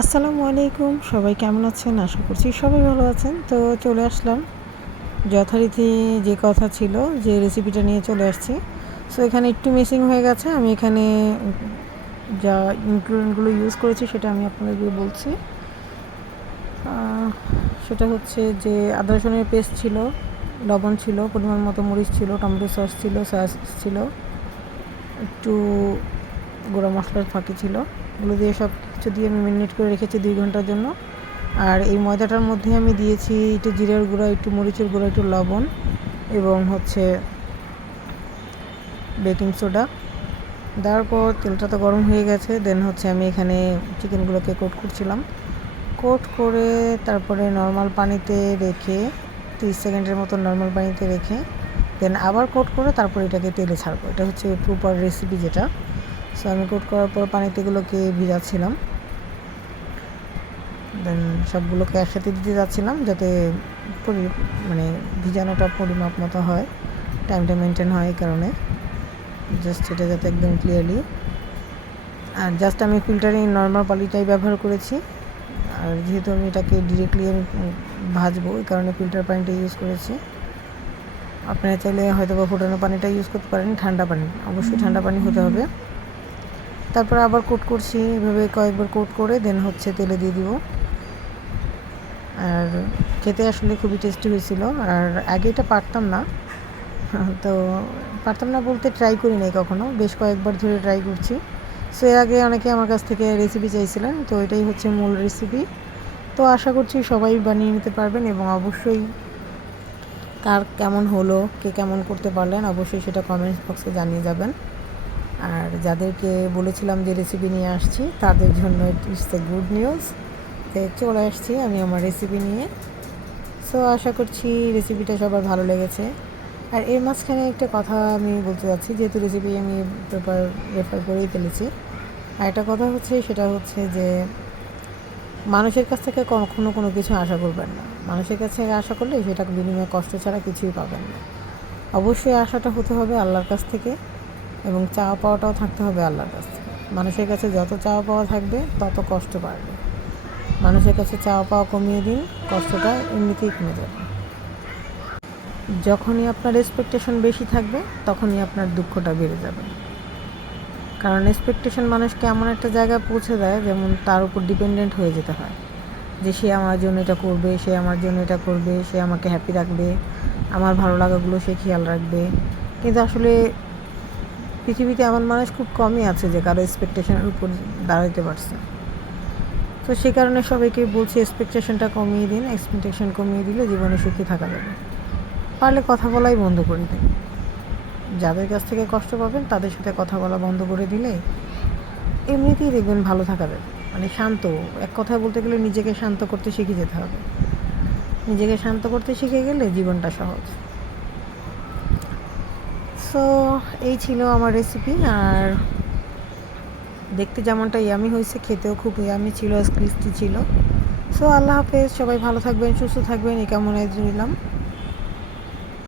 আসসালামু আলাইকুম, সবাই কেমন আছেন? আশা করছি সবাই ভালো আছেন। তো চলে আসলাম যথারীতি, যে কথা ছিল যে রেসিপিটা নিয়ে চলে আসছি। সো এখানে একটু মিসিং হয়ে গেছে। আমি এখানে যা ইনগ্রিডিয়েন্টগুলো ইউজ করেছি সেটা আমি আপনাদেরকে বলছি। সেটা হচ্ছে যে আদা রসুনের পেস্ট ছিল, লবণ ছিল, পরিমাণ মতো মরিচ ছিল, টমেটো সস ছিল, সয়া সস ছিল, একটু গুঁড়া মশলার ফাঁকি ছিল। এগুলো দিয়ে সব কিছু দিয়ে আমি ম্যারিনেট করে রেখেছি 2 ঘন্টার জন্য। আর এই ময়দাটার মধ্যে আমি দিয়েছি একটু জিরার গুঁড়া, একটু মরিচের গুঁড়া, একটু লবণ এবং হচ্ছে বেকিং সোডা। দেওয়ার পর তেলটা তো গরম হয়ে গেছে। দেন হচ্ছে আমি এখানে চিকেনগুলোকে কোট করছিলাম। কোট করে তারপরে নর্মাল পানিতে রেখে 30 সেকেন্ডের মতো নর্মাল পানিতে রেখে দেন আবার কোট করে তারপর এটাকে তেলে ছাড়বো। এটা হচ্ছে প্রপার রেসিপি যেটা। সো আমি কোট করার পর পানিতে এগুলোকে ভিজাচ্ছিলাম। দেন সবগুলোকে একসাথে দিতে যাচ্ছিলাম যাতে মানে ভিজানোটা পরিমাপ মতো হয়, টাইমটা মেনটেন হয়। এই কারণে জাস্ট এটা যাতে একদম ক্লিয়ারলি, আর জাস্ট আমি ফিল্টারিং নর্মাল পানিটাই ব্যবহার করেছি। আর যেহেতু আমি এটাকে ডিরেক্টলি আমি ভাজবো, এই কারণে ফিল্টার পানিটা ইউজ করেছি। আপনারা চাইলে হয়তো বা ফোটানো পানিটা ইউজ করতে পারেন, ঠান্ডা পানি, অবশ্যই ঠান্ডা পানি হতে হবে। তারপর আবার কোট করছি, এভাবে কয়েকবার কোট করে দেন হচ্ছে তেলে দিয়ে দিব। আর খেতে আসলে খুবই টেস্টি হয়েছিল। আর আগে এটা পারতাম না, তো পারতাম না বলতে ট্রাই করি নাই কখনো, বেশ কয়েকবার ধরে ট্রাই করছি। সো এর আগে অনেকে আমার কাছ থেকে রেসিপি চাইছিলেন, তো এটাই হচ্ছে মূল রেসিপি। তো আশা করছি সবাই বানিয়ে নিতে পারবেন এবং অবশ্যই কার কেমন হলো, কে কেমন করতে পারলেন অবশ্যই সেটা কমেন্টস বক্সে জানিয়ে যাবেন। আর যাদেরকে বলেছিলাম যে রেসিপি নিয়ে আসছি তাদের জন্য ইটস এ গুড নিউজ, চলে আসছি আমি আমার রেসিপি নিয়ে। সো আশা করছি রেসিপিটা সবার ভালো লেগেছে। আর এর মাঝখানে একটা কথা আমি বলতে চাচ্ছি, যেহেতু রেসিপি আমি রেফার করেই ফেলেছি। আর একটা কথা হচ্ছে, সেটা হচ্ছে যে মানুষের কাছ থেকে কখনো কোনো কিছু আশা করবেন না। মানুষের কাছ থেকে আশা করলে সেটা বিনিময়ে কষ্ট ছাড়া কিছুই পাবেন না। অবশ্যই আশাটা হতে হবে আল্লাহর কাছ থেকে এবং চাওয়া পাওয়াটাও থাকতে হবে আল্লাহর কাছ থেকে। মানুষের কাছে যত চাওয়া পাওয়া থাকবে তত কষ্ট বাড়বে। মানুষের কাছে চাওয়া পাওয়া কমিয়ে দিন, কষ্টটা এমনিতেই কমে যাবে। যখনই আপনার এক্সপেকটেশন বেশি থাকবে তখনই আপনার দুঃখটা বেড়ে যাবে। কারণ এক্সপেকটেশন মানুষকে এমন একটা জায়গায় পৌঁছে দেয়, যেমন তার উপর ডিপেন্ডেন্ট হয়ে যেতে হয়, যে সে আমার জন্য এটা করবে, সে আমার জন্য এটা করবে, সে আমাকে হ্যাপি রাখবে, আমার ভালো লাগাগুলো সে খেয়াল রাখবে। কিন্তু আসলে পৃথিবীতে এমন মানুষ খুব কমই আছে যে কারো এক্সপেকটেশনের উপর দাঁড়াতে পারছে। তো সেই কারণে সবাইকে বলছি এক্সপেকটেশনটা কমিয়ে দিন। এক্সপেকটেশন কমিয়ে দিলে জীবনে সুখী থাকা যাবে। পারলে কথা বলাই বন্ধ করে দিন। যাদের কাছ থেকে কষ্ট পাবেন তাদের সাথে কথা বলা বন্ধ করে দিলে এমনিতেই দেখবেন ভালো থাকা যাবে। মানে শান্ত, এক কথায় বলতে গেলে নিজেকে শান্ত করতে শিখে যেতে হবে। নিজেকে শান্ত করতে শিখে গেলে জীবনটা সহজ। সো এই ছিল আমার রেসিপি। আর দেখতে যেমনটা ইয়ামি হয়েছে, খেতেও খুব ইয়ামি ছিল, ক্রিস্পি ছিল। সো আল্লাহ হাফেজ, সবাই ভালো থাকবেন, সুস্থ থাকবেন, এই কামনায় দিলাম।